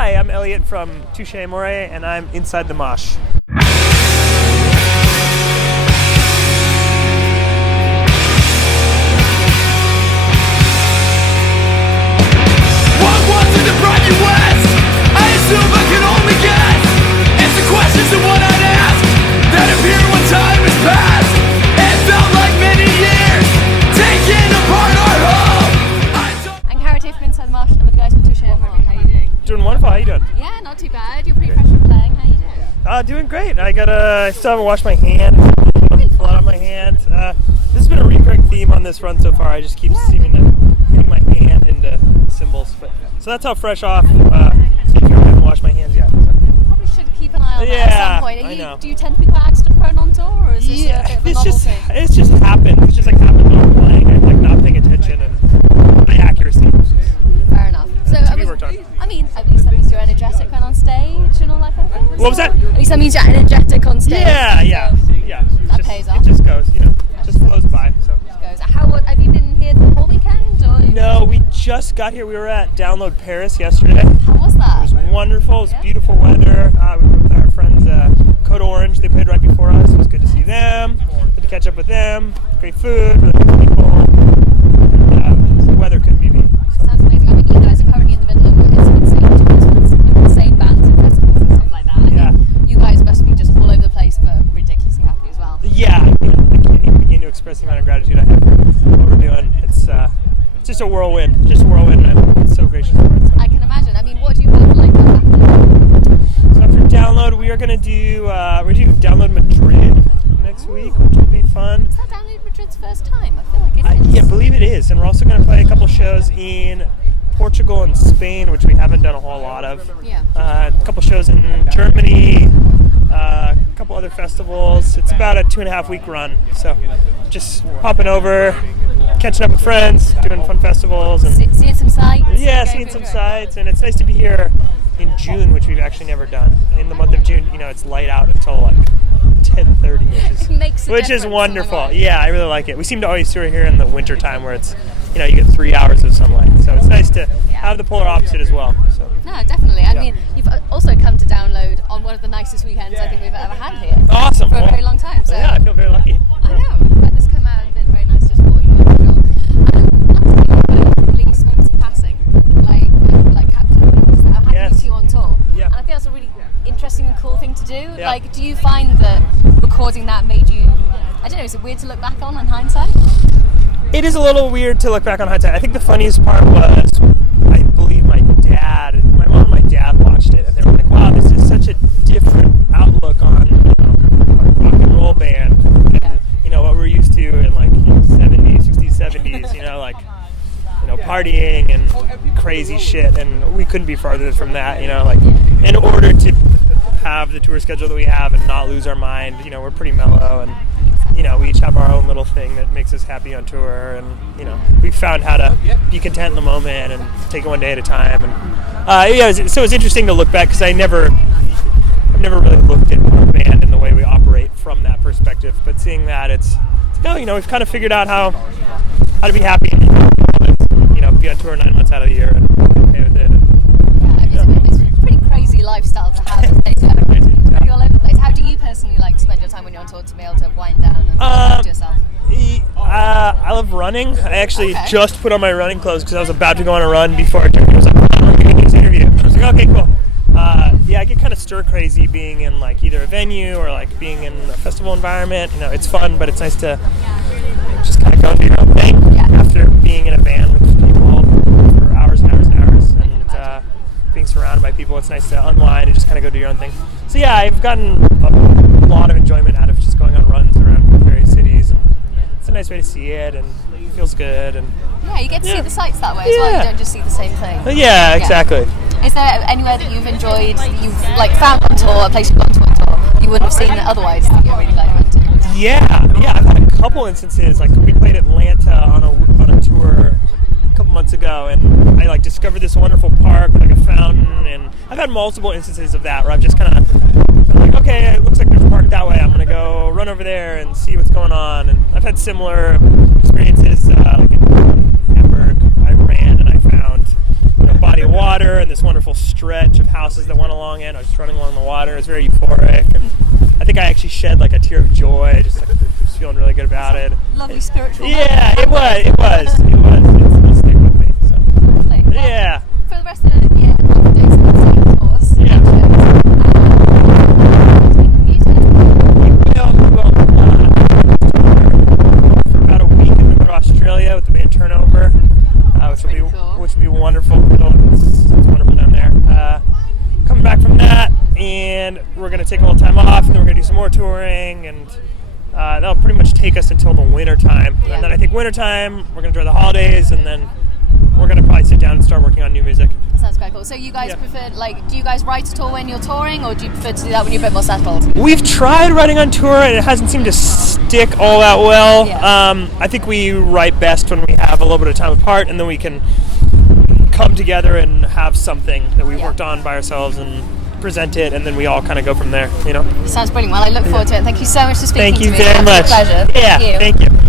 Hi, I'm Elliot from Touché Amoré, and I'm inside the Mosh. What was in the brand new West? I assume I can only guess. Answer questions to what I'd ask that appear when time has passed. It felt like many years taking apart our home. I'm Carity from Inside the Mosh with the guys from Touché Amoré. How are you doing? Doing wonderful. How you doing? Yeah, not too bad. You're pretty fresh from playing. How are you doing? Doing great. I still haven't washed my hand. Blood on my hand. This has been a recurring theme on this run so far. I just keep seeming to hitting my hand into symbols. So that's how fresh off. Take care, I haven't washed my hands yet. So. Probably should keep an eye on that at some point. I know. Do you tend to be quite accident prone on tour, or is this a bit of a novelty? It's just happened. It's just like happened while I'm playing. I'm like not paying attention and my accuracy. Fair enough. So To be worked on. I mean, at least that means you're energetic when on stage and all that kind of thing. What was that? At least that means you're energetic on stage. Yeah. That pays off. It just goes, it just flows by. So. Have you been here the whole weekend? Or? No, we just got here. We were at Download Paris yesterday. How was that? It was wonderful. It was beautiful weather. We were with our friends Code Orange. They played right before us. It was good to see them. Good to catch up with them. Great food. Really good people. The weather couldn't be beat. Sounds amazing. I mean, you guys are currently in the middle of some insane tours, some insane bands and festivals and stuff like that. I mean, you guys must be just all over the place, but ridiculously happy as well. Yeah, I can't even begin to express the amount of gratitude I have for what we're doing. It's just a whirlwind. And I'm so gracious for it. So. I can imagine. I mean, what do you have like happening? So after Download, we are going to do Download Madrid next week, which will be fun. Is that Download Madrid's first time? I feel like it is. Yeah, I believe it is. And we're also going to play a couple shows in Portugal and Spain, which we haven't done a whole lot of. Yeah. A couple shows in Germany, a couple other festivals. It's about a 2.5 week run. So just popping over, catching up with friends, doing fun festivals. And seeing some sights. Yeah, seeing some sights. And it's nice to be here in June, which we've actually never done. In the month of June, it's light out until like 10:30, which is wonderful. Yeah, I really like it. We seem to always tour here in the winter time where it's, you get 3 hours of sunlight. So it's nice to have the polar opposite as well. So. No, definitely. I mean, you've also come to Download on one of the nicest weekends I think we've ever had here. Awesome. For a very long time. So yeah, I feel very lucky. I know. Weather's come out and been very nice just for you. Last week, released Moments in Passing, like Captain. How happy to you on tour. Yeah. And I think that's a really interesting and cool thing to do. Yeah. Like, do you find that recording that made you, I don't know, is it weird to look back on in hindsight? It is a little weird to look back on hindsight. I think the funniest part was, I believe my mom and my dad watched it, and they were like, wow, this is such a different outlook on a rock and roll band and what we're used to in like 70s, 60s, 70s, like partying and crazy shit, and we couldn't be farther from that, in order to have the tour schedule that we have and not lose our mind, we're pretty mellow, and we each have our own little thing that makes us happy on tour, and we found how to be content in the moment and take it one day at a time, and so it's interesting to look back because I've never really looked at our band and the way we operate from that perspective, but seeing that it's we've kind of figured out how to be happy and be on tour 9 months out of the year and be okay with it. It's a pretty crazy lifestyle to have. It's pretty all over the place. How do you personally like to spend your time when you're on tour to be able to wind down and enjoy yourself? I love running. I actually just put on my running clothes because I was about to go on a run before Jeremy was like, we're going to do this interview. I was like, okay, cool. I get kind of stir crazy being in like either a venue or like being in a festival environment. It's fun, but it's nice to just kind of go and do your own thing after being in a van with people for hours and hours and hours, and being surrounded by people. It's nice to unwind and just kind of go do your own thing. So yeah, I've gotten a lot of enjoyment out of just going on runs around various cities, and it's a nice way to see it, and it feels good. And you get to see the sights that way as well. You don't just see the same thing. Yeah, exactly. Is there anywhere that you've enjoyed, that you've like found on tour, a place you've gone to on tour, you wouldn't have seen otherwise, that you're really glad you went to? Yeah, I've had a couple instances. Like we played Atlanta on a tour a couple months ago, and I like discovered this wonderful park with like a fountain, and I've had multiple instances of that where I've just kind of like, okay, it looks like there's a park that way. I'm gonna go run over there and see what's going on. And I've had similar experiences like in Hamburg. I ran and I found body water and this wonderful stretch of houses that went along it. I was just running along the water. It was very euphoric, and I think I actually shed like a tear of joy, just feeling really good about it. Lovely spiritual. Yeah, it was. It's gonna stick with me. So. Lovely. Well, Yeah. for the rest of the year, I'm doing some insane tours. Yeah. For about a week, and then go to Australia with the band Turnover, which will be wonderful. It's wonderful down there. Coming back from that, and we're gonna take a little time off, and then we're gonna do some more touring, and that'll pretty much take us until the winter time. Yeah. And then I think winter time, we're gonna enjoy the holidays, and then we're gonna probably sit down and start working on new music. That sounds quite cool. So you guys prefer, do you guys write at all when you're touring, or do you prefer to do that when you're a bit more settled? We've tried writing on tour, and it hasn't seemed to stick all that well. Yeah. I think we write best when we have a little bit of time apart, and then we can come together and have something that we worked on by ourselves and present it, and then we all kind of go from there, Sounds brilliant. Well, I look forward to it. Thank you so much for speaking Thank you to me. very It's been a much. pleasure. Yeah, Thank you. thank you.